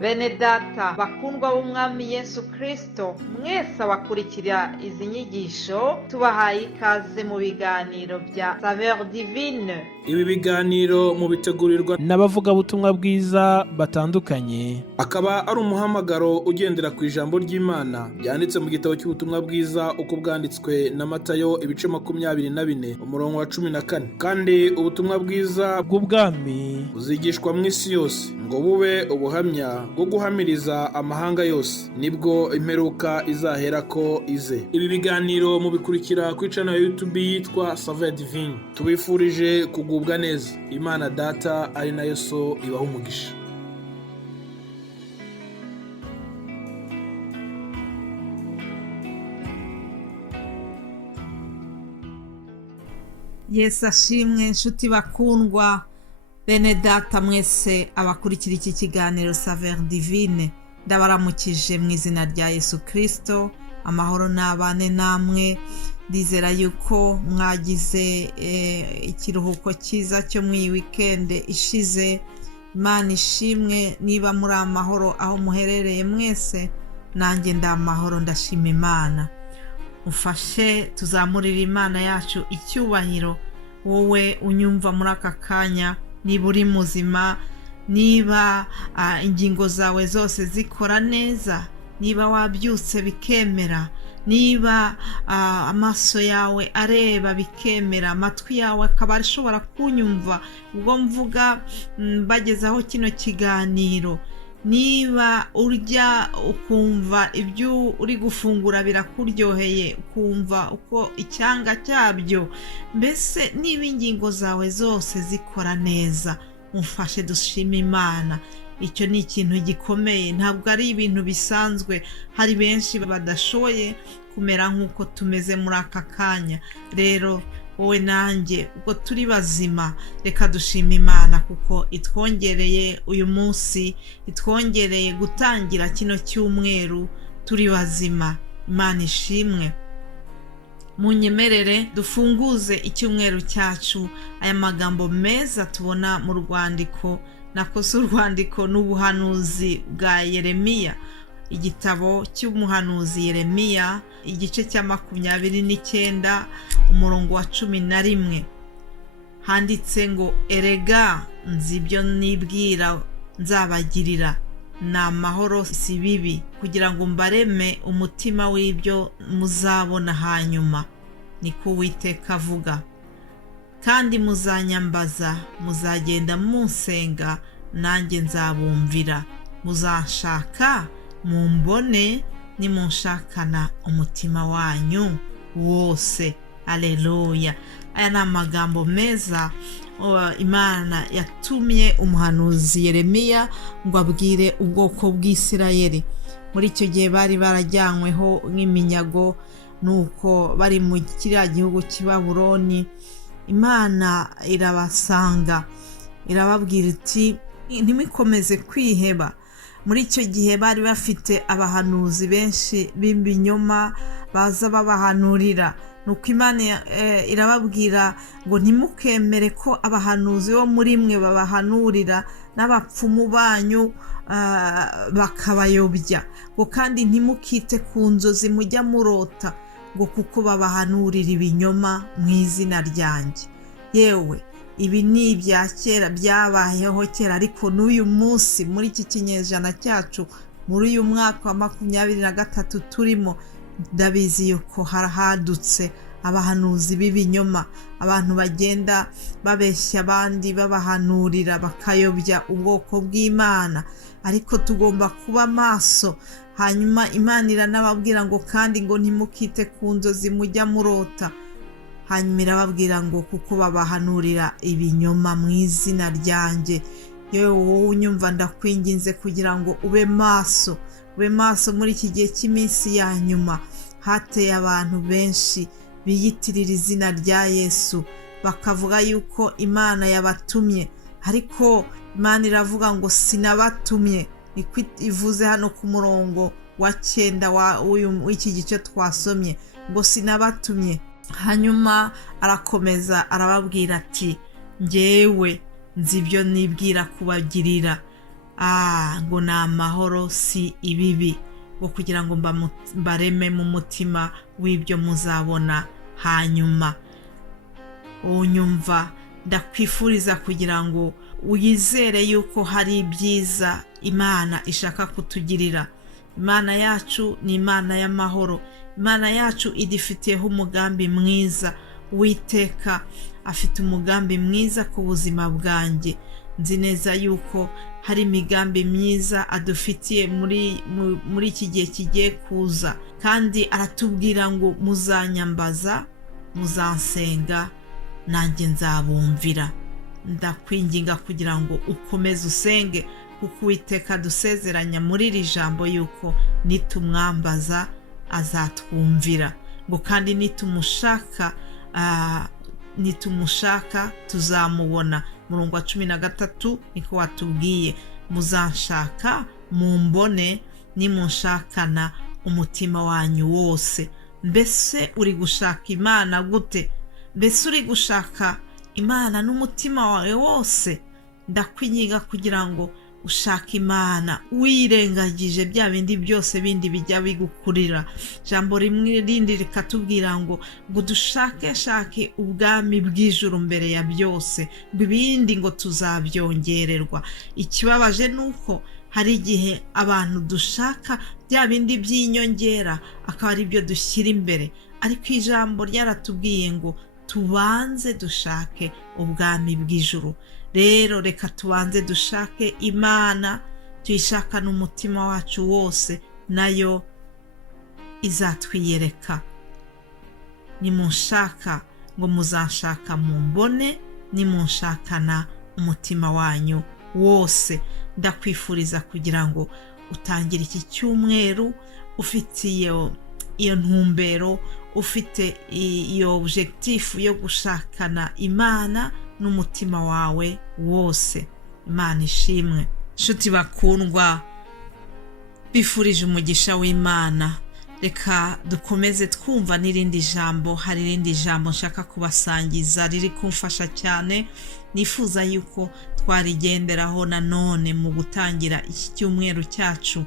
Bene data bakundwa b'umwami Yesu Kristo, mwese abakurikira izi nyigisho tubahaye ikaze mu biganiro bya Saveur Divine. Ibi biganiro mu bitegurirwa n'abavugabutumwa bwiza batandukanye, akaba ari umuhamagaro ugendera ku ijambo ry'Imana byanditse mu gitabo cy'ubutumwa bwiza uko bwanditswe na Matayo ibice 24 umurongo wa 14. Kandi ubutumwa bwiza bw'ubwami buzigishwa mu isi yose ngo bube ubuhamya bwo guhamiriza amahanga yose, nibwo imperuka izahera ko ize. Ibi biganiro mubikurikira ku channel ya YouTube yitwa Saveur Divine. Tubifurije kugubwa neza. Imana Data ari nayo So ibaha umugisha. Yesu ashimwe nshuti bakundwa, bene data mwese abakurikira iki kiganiro Saveur Divine, ndabaramukije mu izina rya Yesu Kristo. Amahoro n'abane namwe, ndizera yuko mwagize ikiruhuko cyiza cyo mu weekend ishize. Imana ishimwe niba muri amahoro aho muherereye mwese, nanjye ndamahoro ndashima Imana. Ufashe tuzamurira Imana yacu icyubahiro. Wowe unyumva muri aka kanya, niba uri muzima, niba ingingo zawe zose zikora neza, niba wabyutse bikemera, niba amaso yawe areba bikemera, amatwi yawe akaba ashobora kunyumva ubwo mvuga bagezaho kino kiganiro, niba urya ukumva ibyo uri gufungura birakuryoheye, ukumva uko icyanga cyabyo, mbese niba ingingo zawe zose zikora neza, mufashe dushima Imana. Icyo ni ikintu gikomeye, ntabwo ari ibintu bisanzwe. Hari benshi badashoboye kumera nk'uko tumeze muri aka kanya. Rero wowe nanjye ubwo turi bazima, reka dushima Imana kuko itwongereye uyu munsi, itwongereye gutangira kino cyumweru turi bazima. Imana ishimwe. Munyemerere dufunguze icyumweru cyacu aya magambo meza tubona mu rwandiko, nakoze urwandiko n'ubuhanuzi bwa Yeremiya, igitabo cy'umuhanuzi Yeremiya, igice cya 29 umurongo wa 11. Handitse ngo, erega nzi ibyo nibwira nzabagirira, ni amahoro si bibi, kugira ngo mbareme umutima w'ibyo muzabona hanyuma, niko Uwiteka avuga. Kandi muzanyambaza, muzagenda munsenga, nanjye nzabumvira, muzanshaka mumbone, nimunshakana umutima wanyu wose. Haleluya. Aya ni amagambo meza Imana yatumye umuhanuzi Yeremiya ngo abwire ubwoko bw'Isirayeli. Muri icyo gihe bari barajyanyweho nk'iminyago, nuko bari mu kiriya gihugu cy'i Babuloni. Imana irabasanga, irababwira iti ntimwikomeze kwiheba. Muri icyo gihe bari bafite abahanuzi benshi b'ibinyoma baza babahanurira, nuko Imana irababwira ngo ntimukemere ko abahanuzi bo muri mwe babahanurira, n'abapfumu banyu bakabayobya, ngo kandi ntimukite ku nzozi mujya murota, ngo kuko babahanurira ibinyoma mu izina ryanjye. Yewe ibi ni ibya kera, byabayeho kera, ariko n'uyu munsi muri iki kinyejana cyacu, muri uyu mwaka wa 2023 turimo, ndabizi yuko hadutse abahanuzi b'ibinyoma, abantu bagenda babeshya abandi, babahanurira bakayobya ubwoko bw'Imana. Ariko tugomba kuba maso. Hanyuma Imana iranababwira ngo kandi ngo ntimukite ku nzozi mujya murota. Hanyuma irababwira ngo kuko babahanurira ibinyoma mu izina ryanjye. Yewe wowe unyumva, ndakwinginze kugira ngo ube maso, ube maso muri iki gihe cy'iminsi ya nyuma. Hateye abantu benshi biyitirira izina rya Yesu, bakavuga yuko Imana yabatumye, ariko Imana iravuga ngo sinabatumye. Niko ivuze hano ku murongo wa 9 w'iki gice twasomye, ngo sinabatumye. Hanyuma arakomeza arababwira ati, njyewe nzi ibyo nibwira kubagirira, ngo ni amahoro si ibibi, ngo kugira ngo mbareme mu mutima w'ibyo muzabona hanyuma. unyumva ndakwifuriza kugira ngo uyizere yuko hari ibyiza Imana ishaka kutugirira. Imana yacu ni Imana y'amahoro. Imana yacu idifitiyeho umugambi mwiza. Uwiteka afite umugambi mwiza ku buzima bwanjye. Nzi neza yuko hari imigambi myiza adufitiye muri iki gihe kigiye kuza, kandi aratubwira ngo muzanyambaza, muzansenga, nanjye nzabumvira. Ndakwinginga kugira ngo ukomeze usenge, kuko Uwiteka dusezeranya muri iri jambo yuko nitumwambaza azatwumvira, ngo kandi nitumushaka tuzamubona. Murongo wa 13 niko watubwiye, muzanshaka mumbone nimunshakana umutima wanyu wose. Mbese uri gushaka Imana gute? Mbese uri gushaka Imana n'umutima wawe wose? Ndakwinginga kugira ngo ushaka Imana wirengagije bya bindi byose bindi bijya bigukurira. Jambo rimwe rindi rikatubwira ngo dushake ubwami bw'ijuru mbere ya byose, bibindi ngo tuzabyongererwa. Ikibabaje nuko hari igihe abantu dushaka bya bindi by'inyongera akaba ari byo dushyira imbere, ariko ijambo ryaratubwiye ngo tubanze dushake ubwami bw'ijuru. Rero reka tubanze dushake Imana, tuyishaka n'umutima wacu wose, nayo izatwiyereka. Nimunshaka ngo muzanshaka mumbone nimunshakana umutima wanyu wose. Ndakwifuriza kugira ngo utangire iki cyumweru ufitiye iyo ntumbero, ufite iyo objectif yo gushakana Imana n'umutima wawe wose. Imana ishimwe. Nshuti bakundwa, bifurije umugisha w'Imana. Reka dukomeze twumva n'irindi jambo. Hari irindi jambo nshaka kubasangiza riri kumfasha cyane, nifuza yuko twarigenderaho nanone mu gutangira iki cyumweru cyacu.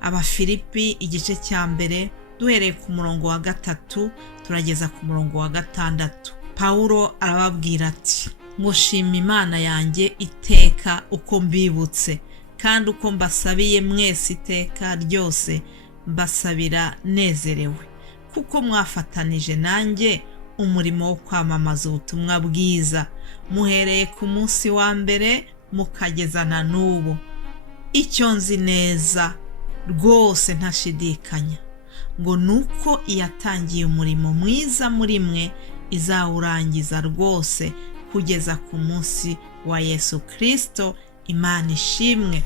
Abafilipi igice cya mbere duhereye ku murongo wa 3 turageza ku murongo wa 6. Paulo arababwira ati, ngo shima Imana yanjye iteka uko mbibutse, kandi uko mbasabiye mwese iteka ryose mbasabira nezerewe, kuko mwafatanije nanjye umurimo wo kwamamaza ubutumwa bwiza, muhereye ku munsi wa mbere mukageza na n'ubu. Icyo nzi neza rwose ntashidikanya, ngo nuko iyatangiye umurimo mwiza muri mwe izawurangiza rwose kugeza ku munsi wa Yesu Kristo. Imana ishimwe.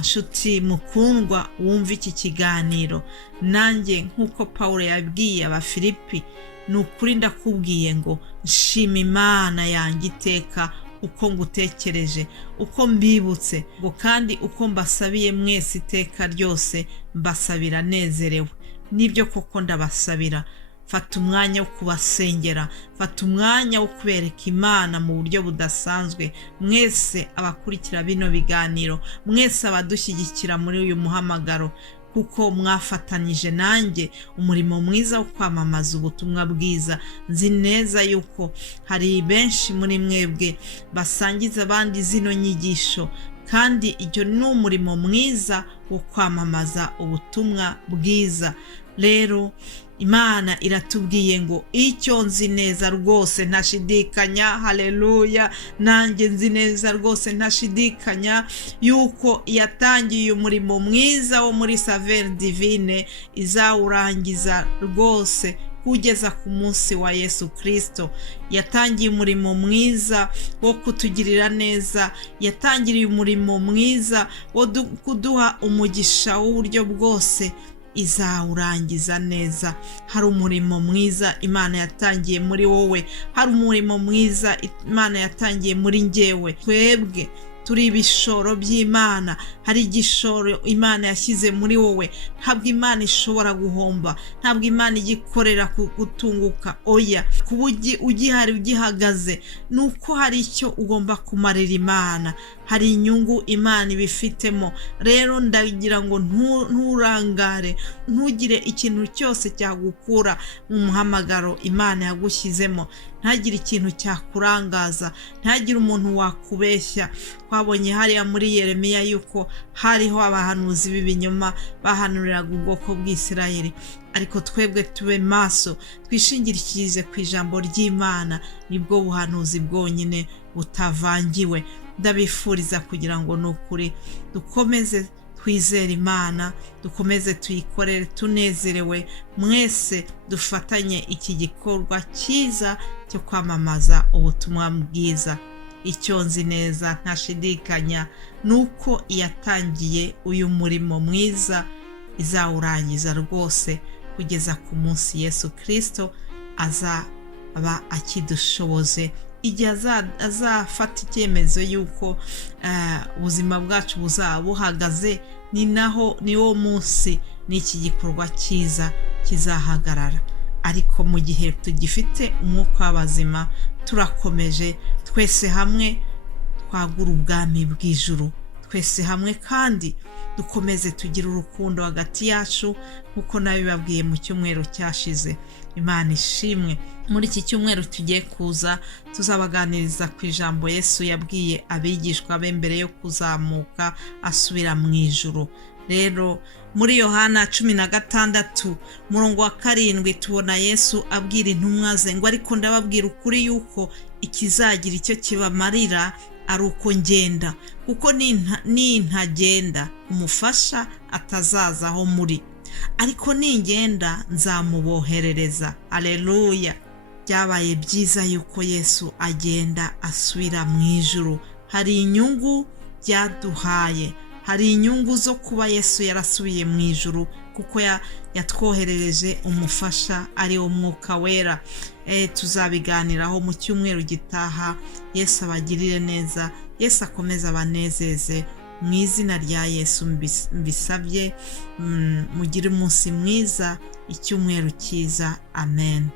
Nshuti mukundwa, wumva iki kiganiro, nanjye nk'uko Paulo yabwiye Abafilipi, nukuri ndakubwiye ngo nshima Imana yanjye iteka uko ngutekereje, uko mbibutse, ngo kandi uko mbasabiye mwese iteka ryose mbasabira nezerewe. Nibyo koko ndabasabira. Fata umwanya wo kubasengera, fata umwanya wo kubereka Imana mu buryo budasanzwe. Mwese abakurikira bino biganiro, mwese abadushyigikira muri uyu muhamagaro, kuko mwafatanije nanjye umurimo mwiza wo kwamamaza ubutumwa bwiza. Nzi neza yuko hari benshi muri mwebwe basangiza abandi zino nyigisho, kandi icyo ni umurimo mwiza wo kwamamaza ubutumwa bwiza. Rero Imana iratubwiye ngo icyo nzi neza rwose ntashidikanya. Haleluya. Nanjye nzi neza rwose ntashidikanya yuko yatangiye umurimo mwiza wo muri Saveur Divine izawurangiza rwose kugeza ku munsi wa Yesu Kristo. Yatangiye umurimo mwiza wo kutugirira neza, yatangiriye umurimo mwiza wo kuduha umugisha w'uburyo bwose, izawurangiza neza. Hari umurimo mwiza Imana yatangiye muri wowe, hari umurimo mwiza Imana yatangiye muri njyewe. Twebwe turi ibishoro by'Imana. Hari igishoro Imana yashyize muri wowe. Ntabwo Imana ishobora guhomba, ntabwo Imana igikorera gutunguka. Oya, kuba ugihari ugihagaze nuko hari icyo ugomba kumarira Imana, hari inyungu Imana ibifitemo. Rero ndagira ngo nturangare, ntugire ikintu cyose cyagukura mu muhamagaro Imana yagushyizemo, ntagire ikintu cyakurangaza, ntagire umuntu wakubeshya. Twabonye hariya muri Yeremiya yuko hariho abahanuzi b'ibinyoma bahanuriraga ubwoko bw'Isirayeli, ariko twebwe tube maso, twishingikirize ku ijambo ry'Imana, nibwo buhanuzi bwonyine butavangiwe. Ndabifuriza kugira ngo nukuri dukomeze twizere Imana, dukomeze tuyikorere tunezerewe, mwese dufatanye iki gikorwa cyiza cyo kwamamaza ubutumwa bwiza. Icyo nzi neza ntashidikanya nuko yatangiye uyu murimo mwiza izawurangiza rwose kugeza ku munsi Yesu Kristo azaba akidushoboze, igihe azafata icyemezo yuko ubuzima bwacu buzaba buhagaze, niwo munsi n'iki gikorwa cyiza kizahagarara. Ariko mu gihe tugifite umwuka w'abazima, turakomeje twese hamwe twagura ubwami bw'ijuru, twese hamwe kandi dukomeze tugira urukundo hagati yacu nk'uko nabibabwiye mu cyumweru cyashize. Imana ishimwe. Muri iki cyumweru tugiye kuza tuzabaganiriza ku ijambo Yesu yabwiye abigishwa be mbere yo kuzamuka asubira mu ijuru. Rero muri Yohana 16:7 tubona Yesu abwira intumwa ze ngo ariko ndababwira ukuri yuko ikizagira icyo kibamarira ari uko ngenda, kuko nintagenda umufasha atazaza aho muri, ariko ningenda nzamuboherereza. Aleluya. Byabaye byiza yuko Yesu agenda asubira mu ijuru. Hari inyungu byaduhaye, hari inyungu zo kuba Yesu yarasubiye mu ijuru, kuko yatwoherereje umufasha ari wo Mwuka Wera. Tuzabiganiraho mu cyumweru gitaha. Yesu abagirire neza, Yesu akomeze abanezeze, mu izina rya Yesu mbisabye. Mugire umunsi mwiza, icyumweru cyiza. Amen.